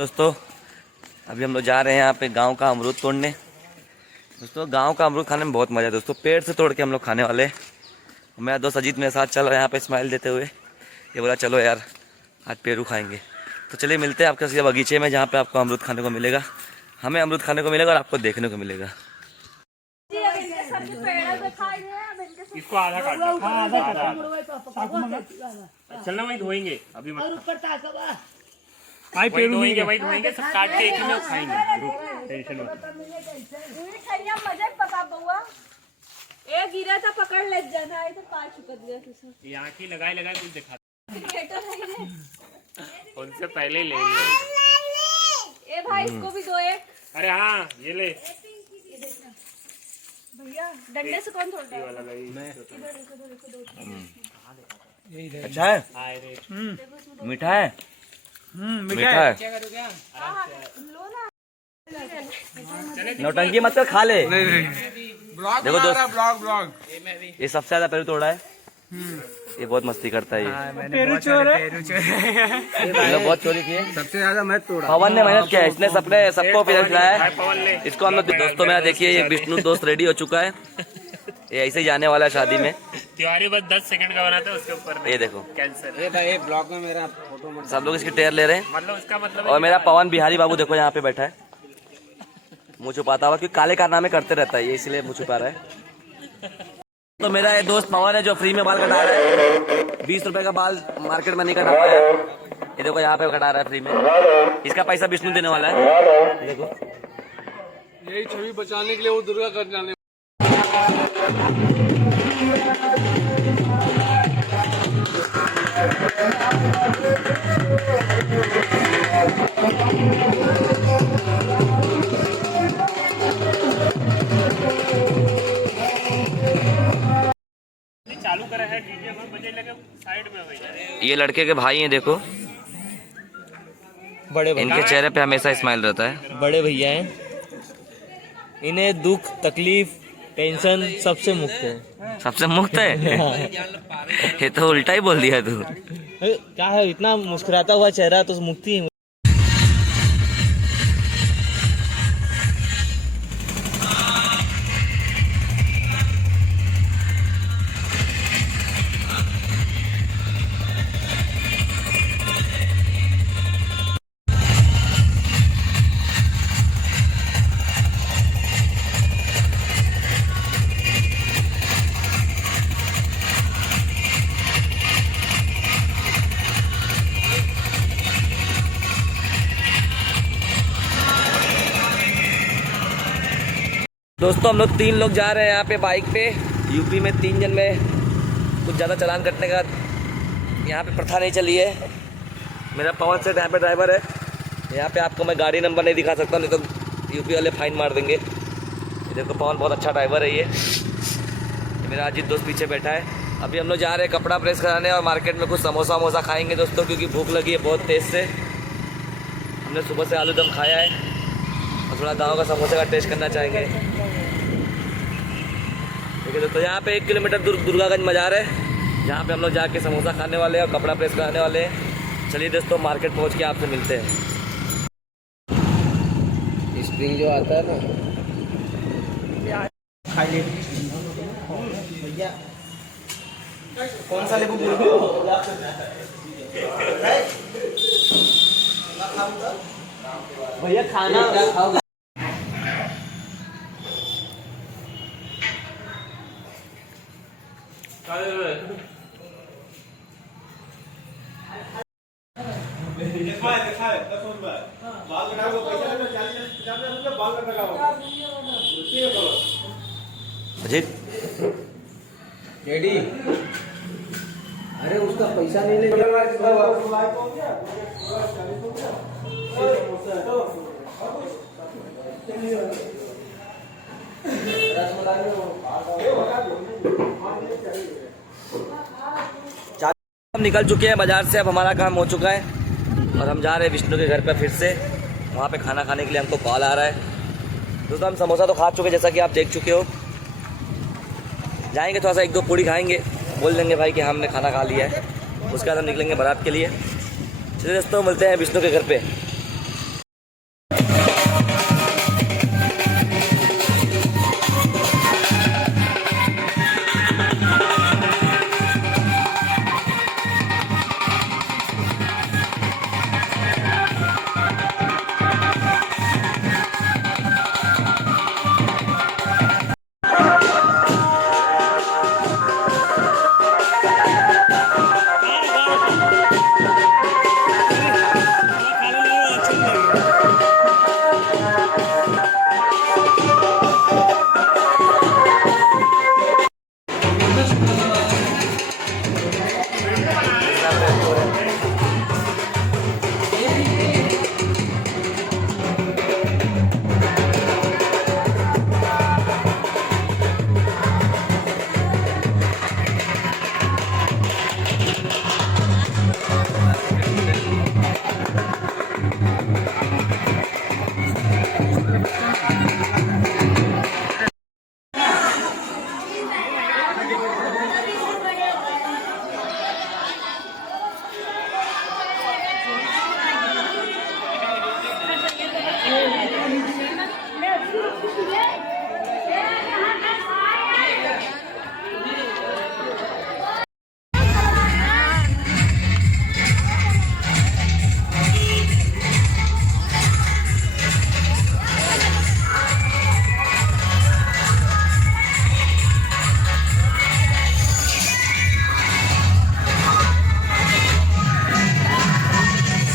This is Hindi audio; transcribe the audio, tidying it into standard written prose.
दोस्तों अभी हम लोग जा रहे हैं यहाँ पे गांव का अमरूद तोड़ने। दोस्तों गांव का अमरूद खाने में बहुत मज़ा है। दोस्तों पेड़ से तोड़ के हम लोग खाने वाले हैं। मेरा दोस्त अजीत मेरे साथ चल रहा है यहाँ पे स्माइल देते हुए। ये बोला चलो यार आज पेरू खाएंगे। तो चलिए मिलते हैं आपके सीधा बगीचे में जहाँ पे आपको अमरूद खाने को मिलेगा, हमें अमरूद खाने को मिलेगा और आपको देखने को मिलेगा। इसको आधा काट चलना, वही धोएंगे अभी भाई, पेड़ धोएंगे वही धोएंगे, सब काट के एक ही में खाएंगे। टेंशन ए गिरा था पकड़ ले जाना है तो पांच चिपक गया तुझे। ये आंखें लगाए लगाए कुछ दिखा उनसे पहले ले लिया। ए भाई इसको भी दो एक। अरे हाँ ये ले भैया, डंडे से कौन तोड़ता है? अच्छा है, मीठा है, मीठा है। नौटंकी मत कर, खा ले। देखो दोस्त, ब्लॉग ये सबसे ज्यादा पेरू तोड़ा है। ये बहुत मस्ती करता है। ये पेरू चोर है। ये लोग बहुत चोरी किए। सबसे ज्यादा मैं तोड़ा। पवन ने मेहनत किया है, इसने सबको पिलर खिलाया है। इसको हम लोग दोस्तों मेरा देखिए, ये विष्णु दोस्त रेडी हो चुका है। ये ऐसे ही जाने वाला है शादी में। तिवारी बस 10 सेकंड का बनाता है, उसके ऊपर ये देखो कैंसर। ये भाई ब्लॉग में मेरा फोटो सब लोग इसकी टेयर ले रहे हैं। मतलब उसका मतलब और मेरा पवन बिहारी बाबू देखो यहाँ पे बैठा है, मुँह छुपाता हुआ, क्योंकि काले कारनामे करते रहता है ये, इसलिए मुँह छुपा रहा है। तो मेरा ये दोस्त पवन है जो फ्री में बाल कटा रहा है। 20 रुपए का बाल मार्केट में नहीं कटा पाया। ये देखो यहाँ पे कटा रहा है फ्री में। इसका पैसा विष्णु देने वाला है। देखो यही छवि बचाने के लिए वो दुर्गा कर जाने। चालू करा है डीजे पर बजे लगे साइड में हो जाए। ये लड़के के भाई हैं, देखो बड़े इनके चेहरे पे हमेशा स्माइल रहता है। बड़े भैया हैं, इन्हें दुख तकलीफ टेंशन सबसे मुक्त है। सबसे मुक्त है। ये तो उल्टा ही बोल दिया तू। क्या है, इतना मुस्कुराता हुआ चेहरा तो मुक्ति है। दोस्तों हम लोग 3 लोग जा रहे हैं यहाँ पे बाइक पे। यूपी में 3 जन में कुछ ज़्यादा चालान कटने का यहाँ पे प्रथा नहीं चली है। मेरा पवन सेठ यहाँ पे ड्राइवर है। यहाँ पे आपको मैं गाड़ी नंबर नहीं दिखा सकता, नहीं तो यूपी वाले फाइन मार देंगे। ये देखो पवन बहुत अच्छा ड्राइवर है। ये मेरा अजीत दोस्त पीछे बैठा है। अभी हम लोग जा रहे हैं कपड़ा प्रेस कराने और मार्केट में कुछ समोसा वमोसा खाएँगे दोस्तों, क्योंकि भूख लगी है बहुत तेज़ से। हमने सुबह से आलू दम खाया है और थोड़ा गाँव का समोसे का टेस्ट करना चाहेंगे। ठीक है दोस्तों, यहाँ पे 1 किलोमीटर दूर दुर्गागंज मजार है, जहाँ पे हम लोग जाके समोसा खाने वाले हैं और कपड़ा प्रेस कराने वाले हैं। चलिए दोस्तों मार्केट पहुँच के आपसे मिलते हैं। स्प्रिंग जो आता है ना, कौन सा लेबू भैया खाना खाओ। अजीत रेडी? अरे उसका पैसा नहीं लेगा। हम निकल चुके हैं बाजार से, अब हमारा काम हो चुका है और हम जा रहे हैं विष्णु के घर पर फिर से। वहाँ पे खाना खाने के लिए हमको कॉल आ रहा है। दोस्तों हम समोसा तो खा चुके जैसा कि आप देख चुके हो। जाएंगे थोड़ा सा 1-2 पूड़ी खाएंगे, बोल देंगे भाई कि हमने खाना खा लिया है। उसके बाद हम निकलेंगे बारात के लिए। चलिए दोस्तों मिलते हैं विष्णु के घर पे। है।